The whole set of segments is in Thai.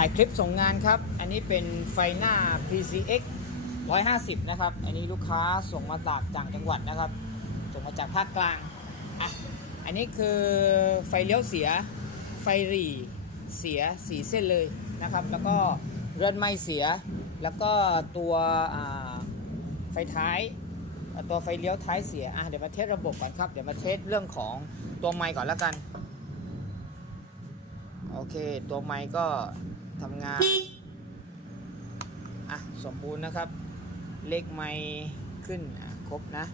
ถ่ายคลิปส่งงานครับ อันนี้เป็นไฟหน้า PCX 150 นะครับ อันนี้ลูกค้าส่งมาจากต่างจังหวัดนะครับ ส่งมาจากภาคกลาง อะ อันนี้คือไฟเลี้ยวเสีย ไฟหรี่เสียสีเส้นเลยนะครับ แล้วก็เรือนไม้เสีย แล้วก็ตัวไฟท้าย ตัวไฟเลี้ยวท้ายเสีย อะ เดี๋ยวมาเทสระบบก่อนครับ เดี๋ยวมาเทสเรื่องของตัวไมค์ก่อนแล้วกัน โอเค ตัวไมค์ก็ ทำงาน อะ สมบูรณ์นะครับ เลขไมค์ขึ้นครบนะ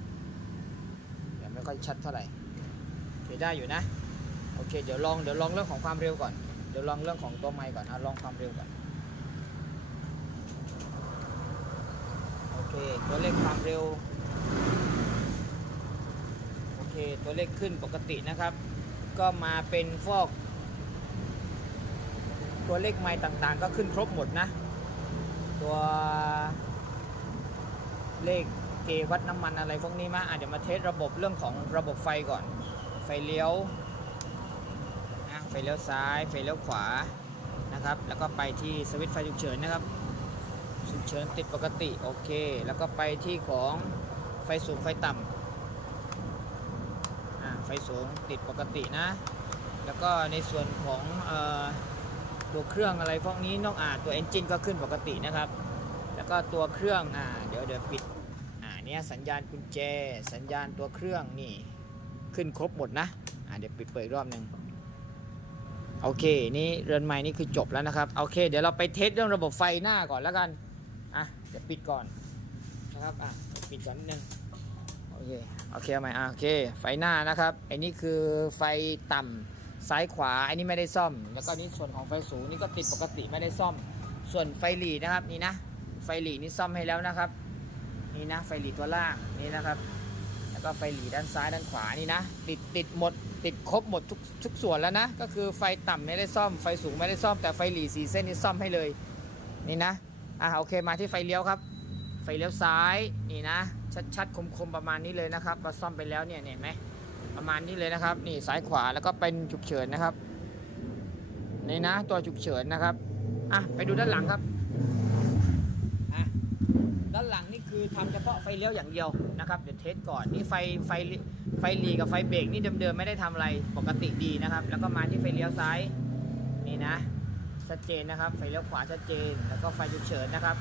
เดี๋ยวไม่ค่อยชัดเท่าไหร่โอเคได้อยู่นะ โอเค เดี๋ยวลอง เดี๋ยวลองเรื่องของความเร็วก่อน เดี๋ยวลองเรื่องของตัวไมค์ก่อนอะลองความเร็วก่อน โอเค ตัวเลขความเร็ว โอเค ตัวเลขขึ้นปกตินะครับ ก็มาเป็นฟอก ตัวเลขไม้ต่างๆ ก็ขึ้นครบหมดนะ ตัวเลขเกวัดน้ำมันอะไรพวกนี้มาอาจจะเดี๋ยวมาเทสระบบเรื่องของระบบไฟก่อน ไฟเลี้ยวนะไฟเลี้ยวซ้าย ไฟเลี้ยวขวานะครับ แล้วก็ไปที่สวิตช์ไฟฉุกเฉินนะครับฉุกเฉินติดปกติโอเค แล้วก็ไปที่ของไฟสูงไฟต่ำอ่าไฟสูงติดปกตินะ แล้วก็ในส่วนของ ตัวเครื่องอะไรพวกนี้นอกอ่าตัวเอนจินก็ขึ้นปกตินะครับ แล้วก็ตัวเครื่องอ่าเดี๋ยวเดี๋ยวปิดอ่าเนี้ยสัญญาณกุญแจ สัญญาณตัวเครื่องนี่ขึ้นครบหมดนะอ่าเดี๋ยวปิดเปิดอีกรอบหนึ่งโอเค นี่เรือนไม้นี่คือจบแล้วนะครับ โอเค เดี๋ยวเราไปเทสเรื่องระบบไฟหน้าก่อนแล้วกัน อะ เดี๋ยวปิดก่อนนะครับ อะ ปิดก่อนนิดนึง โอเค โอเคเอาใหมอะโอเค ไฟหน้านะครับไอ้นี่คือไฟต่ำ ซ้ายขวาอันนี้ไม่ได้ซ่อม แล้วก็นี่ส่วนของไฟสูงนี่ก็ติดปกติไม่ได้ซ่อม ส่วนไฟหลีนะครับนี่นะไฟหลีนี่ซ่อมให้แล้วนะครับ นี่นะไฟหลีตัวล่างนี่นะครับ แล้วก็ไฟหลีด้านซ้ายด้านขวานี่นะ ติดติดหมด ติดครบหมดทุกทุกส่วนแล้วนะ ก็คือไฟต่ำไม่ได้ซ่อมไฟสูงไม่ได้ซ่อมแต่ไฟหลีสีเส้นนี่ซ่อมให้เลย นี่นะอะโอเคมาที่ไฟเลี้ยวครับ ไฟเลี้ยวซ้ายนี่นะ ชัดๆคมๆประมาณนี้เลยนะครับ ก็ซ่อมไปแล้วเนี่ยเห็นไหม ประมาณนี้เลยนะครับ นี่ซ้ายขวาแล้วก็เป็นฉุกเฉินนะครับนี่นะตัวฉุกเฉินนะครับอะไปดูด้านหลังครับอะด้านหลังนี่คือทำเฉพาะไฟเลี้ยวอย่างเดียวนะครับเดี๋ยวเทสก่อนนี่ไฟไฟไฟหลีกับไฟเบรกนี่เดิมๆไม่ได้ทำอะไรปกติดีนะครับ แล้วก็มาที่ไฟเลี้ยวซ้ายนี่นะชัดเจนนะครับ ไฟเลี้ยวขวาชัดเจน แล้วก็ไฟฉุกเฉินนะครับ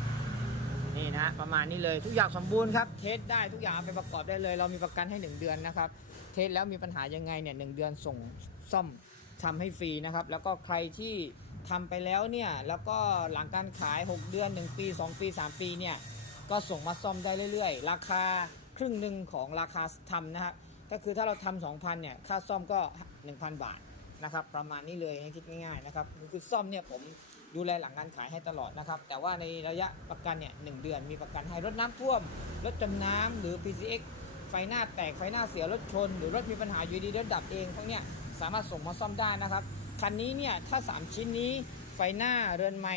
นี่นะประมาณนี้เลยทุกอย่างสมบูรณ์ครับเทสได้ทุกอย่างเอาไปประกอบได้เลย เรามีประกันให้ 1 เดือนนะครับเทสแล้วมีปัญหายังไงเนี่ยหเดือนส่งซ่อมทำให้ฟรีนะครับ แล้วก็ใครที่ทำไปแล้วเนี่ยแล้วก็หลังการขาย 6 เดือน 1 ปี 2 ปี 3 ปีเนี่ยก็ส่งมาซ่อมได้เรื่อยๆ ราคาครึ่งหนึ่งของราคาทำนะครับก็คือถ้าเราทำ2,000เนี่ยค่าซ่อมก็ 1,000 บาทนะครับประมาณนี้เลยให้คิดง่ายๆนะครับคือซ่อมเนี่ยผม ดูแลหลังการขายให้ตลอดนะครับ แต่ว่าในระยะประกันเนี่ยหเดือนมีประกันให้รถน้ำท่วม รถจมน้ำหรือ PCX ไฟหน้าแตกไฟหน้าเสียรถชน หรือรถมีปัญหาอยู่ดีรถดับเองพวกเนี้ยสามารถส่งมาซ่อมได้นะครับคันนี้เนี่ยถ้า 3 ชิ้นนี้ไฟหน้าเรือนไม้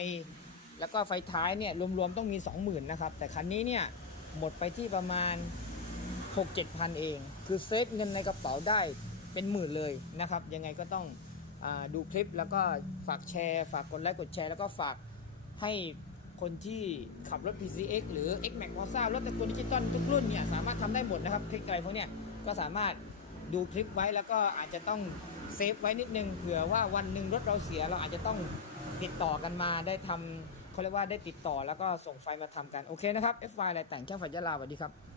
แล้วก็ไฟท้ายเนี่ยรวมๆต้องมี 20,000นะครับแต่คันนี้เนี่ยหมดไปที่ประมาณ 6-7 พันเอง คือเซฟเงินในกระเป๋าได้เป็นหมื่นเลยนะครับยังไงก็ต้อง ดูคลิปแล้วก็ฝากแชร์ ฝากกดไลค์กดแชร์ แล้วก็ฝากให้คนที่ขับรถ PCX หรือ X Max Corsa รถตระกูลดิจิตอลทุกรุ่นเนี่ยสามารถทำได้หมดนะครับคลิกอะไรพวกเนี้ยก็สามารถดูคลิปไว้แล้วก็อาจจะต้องเซฟไว้นิดนึงเผื่อว่าวันหนึ่งรถเราเสียเราอาจจะต้องติดต่อกันมาได้ทำเขาเรียกว่าได้ติดต่อแล้วก็ส่งไฟล์มาทำกัน โอเคนะครับ F1 อะไรแต่งช่างไฟยะลาสวัสดีครับ